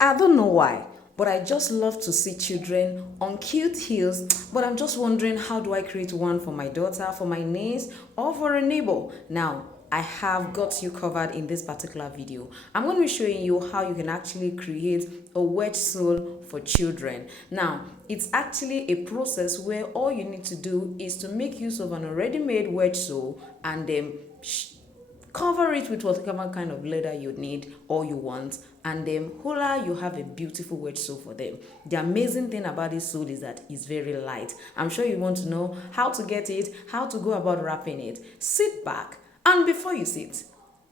I don't know why, but I just love to see children on cute heels. But I'm just wondering, how do I create one for my daughter, for my niece, or for a neighbor? Now, I have got you covered in this particular video. I'm going to be showing you how you can actually create a wedge sole for children. Now, it's actually a process where all you need to do is to make use of an already made wedge sole and then cover it with whatever kind of leather you need or you want, and then voila, you have a beautiful wedge sole for them. The amazing thing about this sole is that it's very light. I'm sure you want to know how to get it, how to go about wrapping it. Sit back, and before you sit,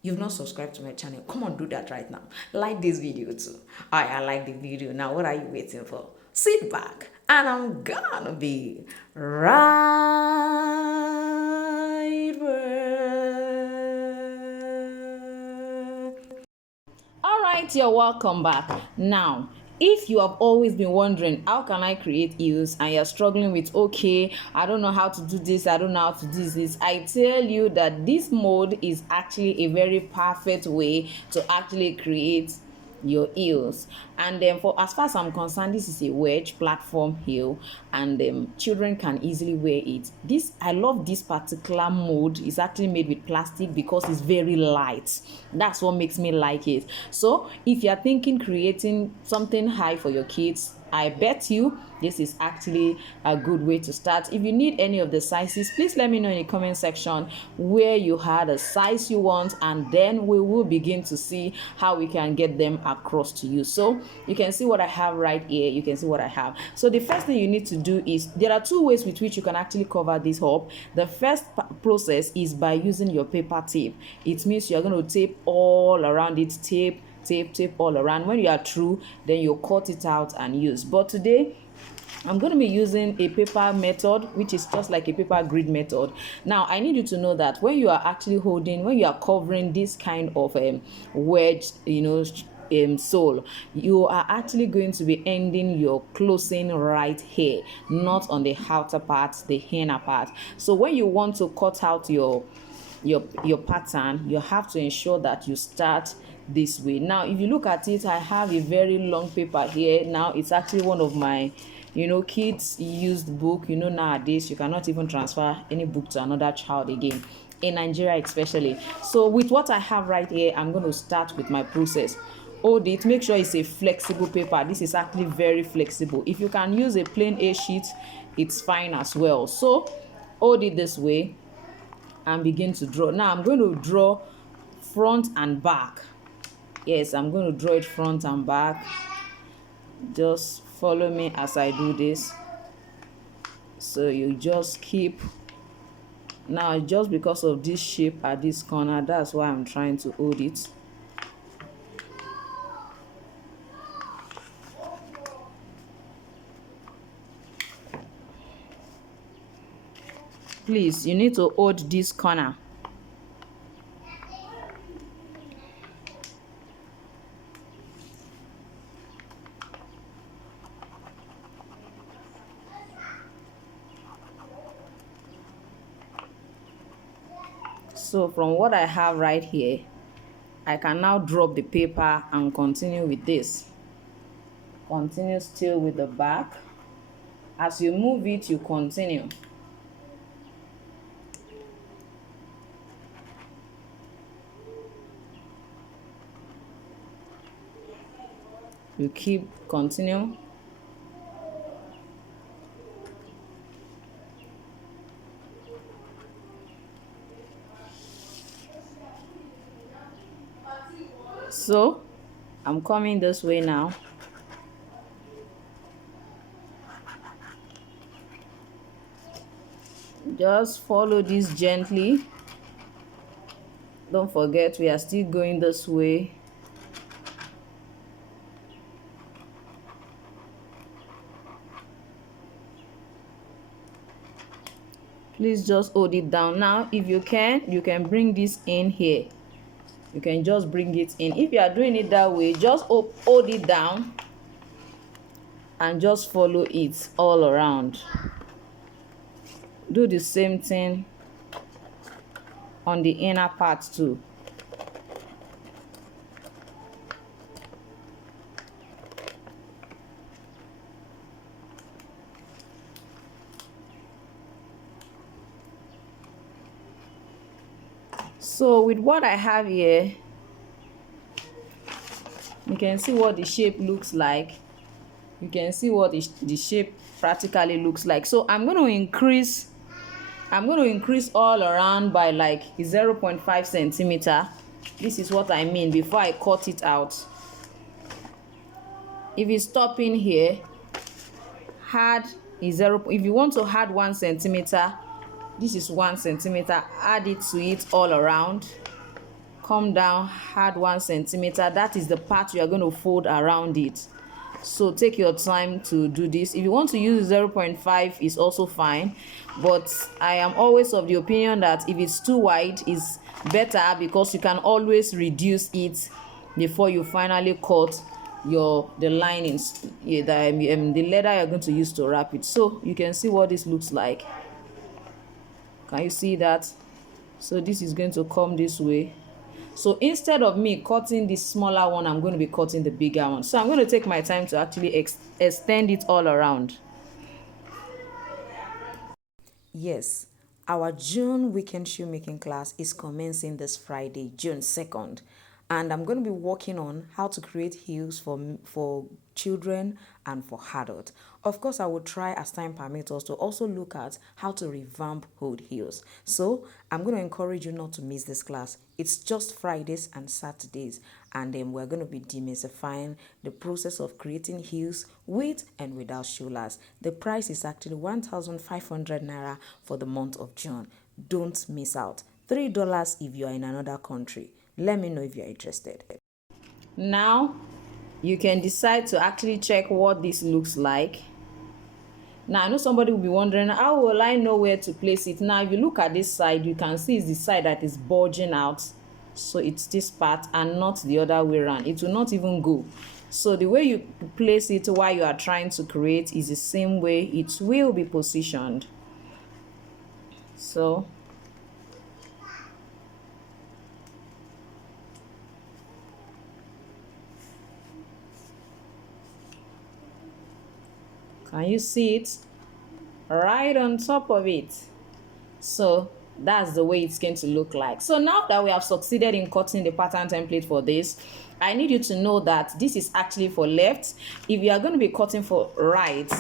you've not subscribed to my channel, come on, do that right now. Like this video too. I like the video. Now what are you waiting for? Sit back, and I'm gonna be right where. All right, you're welcome back. Now, if you have always been wondering how can I create heels and you're struggling with, okay, I don't know how to do this, I don't know how to do this, I tell you that this mode is actually a very perfect way to actually create your heels. And then for as far as I'm concerned, this is a wedge platform heel, and children can easily wear it. This, I love this particular mode. It's actually made with plastic because it's very light. That's what makes me like it. So if you're thinking creating something high for your kids, I bet you this is actually a good way to start. If you need any of the sizes, please let me know in the comment section where you had a size you want, and then we will begin to see how we can get them across to you. So you can see what I have right here. You can see what I have. So the first thing you need to do is, there are two ways with which you can actually cover this up. The first process is by using your paper tape. It means you're going to tape all around it, tape all around. When you are through, then you cut it out and use. But today I'm going to be using a paper method, which is just like a paper grid method. Now I need you to know that when you are actually holding, when you are covering this kind of wedge, sole, you are actually going to be ending your closing right here, not on the outer part, the inner part. So when you want to cut out your pattern, you have to ensure that you start this way. Now if you look at it, I have a very long paper here. Now it's actually one of my kids used book. Nowadays you cannot even transfer any book to another child again, in Nigeria especially. So with what I have right here, I'm going to start with my process. Hold it, make sure it's a flexible paper. This is actually very flexible. If you can use a plain A sheet, it's fine as well. So hold it this way and begin to draw. Now I'm going to draw front and back. Yes, I'm going to draw it front and back. Just follow me as I do this. So you just keep. Now just because of this shape at this corner, that's why I'm trying to hold it. Please, you need to hold this corner. So from what I have right here, I can now drop the paper and continue with this. Continue still with the back. As you move it, you continue. You keep, continue. So I'm coming this way now. Just follow this gently. Don't forget, we are still going this way. Please just hold it down. Now if you can bring this in here. You can just bring it in. If you are doing it that way, just hold it down and just follow it all around. Do the same thing on the inner part too. So with what I have here, you can see what the shape looks like. You can see what the shape practically looks like. So I'm going to increase all around by like 0.5 centimeter. This is what I mean before I cut it out. If you stop in here, add is 0. If you want to add 1 centimeter, this is 1 centimeter, add it to it all around. Come down, add 1 centimeter. That is the part you are going to fold around it. So take your time to do this. If you want to use 0.5 is also fine, but I am always of the opinion that if it's too wide it's better, because you can always reduce it before you finally cut the linings, the leather you're going to use to wrap it. So you can see what this looks like. Can you see that? So this is going to come this way. So instead of me cutting the smaller one, I'm going to be cutting the bigger one. So I'm going to take my time to actually extend it all around. Yes, our June weekend shoemaking class is commencing this Friday, June 2nd. And I'm going to be working on how to create heels for children and for adults. Of course, I will try as time permits us to also look at how to revamp old heels. So I'm going to encourage you not to miss this class. It's just Fridays and Saturdays. And then we're going to be demystifying the process of creating heels with and without shoelers. The price is actually 1,500 naira for the month of June. Don't miss out. $3 if you are in another country. Let me know if you're interested. Now, you can decide to actually check what this looks like. Now, I know somebody will be wondering, how will I know where to place it? Now, if you look at this side, you can see it's the side that is bulging out. So it's this part and not the other way around. It will not even go. So the way you place it while you are trying to create is the same way it will be positioned. So can you see it? Right on top of it. So that's the way it's going to look like. So now that we have succeeded in cutting the pattern template for this, I need you to know that this is actually for left. If you are going to be cutting for right,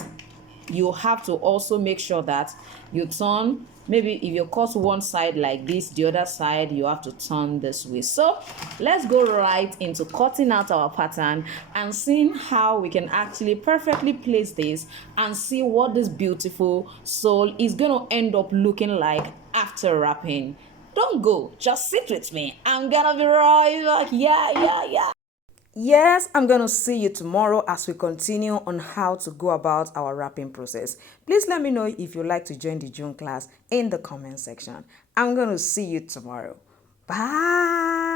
you have to also make sure that you turn. Maybe if you cut one side like this, the other side you have to turn this way. So let's go right into cutting out our pattern and seeing how we can actually perfectly place this and see what this beautiful sole is going to end up looking like after wrapping. Don't go, just sit with me. I'm gonna be right back. Yeah. Yes, I'm going to see you tomorrow as we continue on how to go about our wrapping process. Please let me know if you'd like to join the June class in the comment section. I'm going to see you tomorrow. Bye.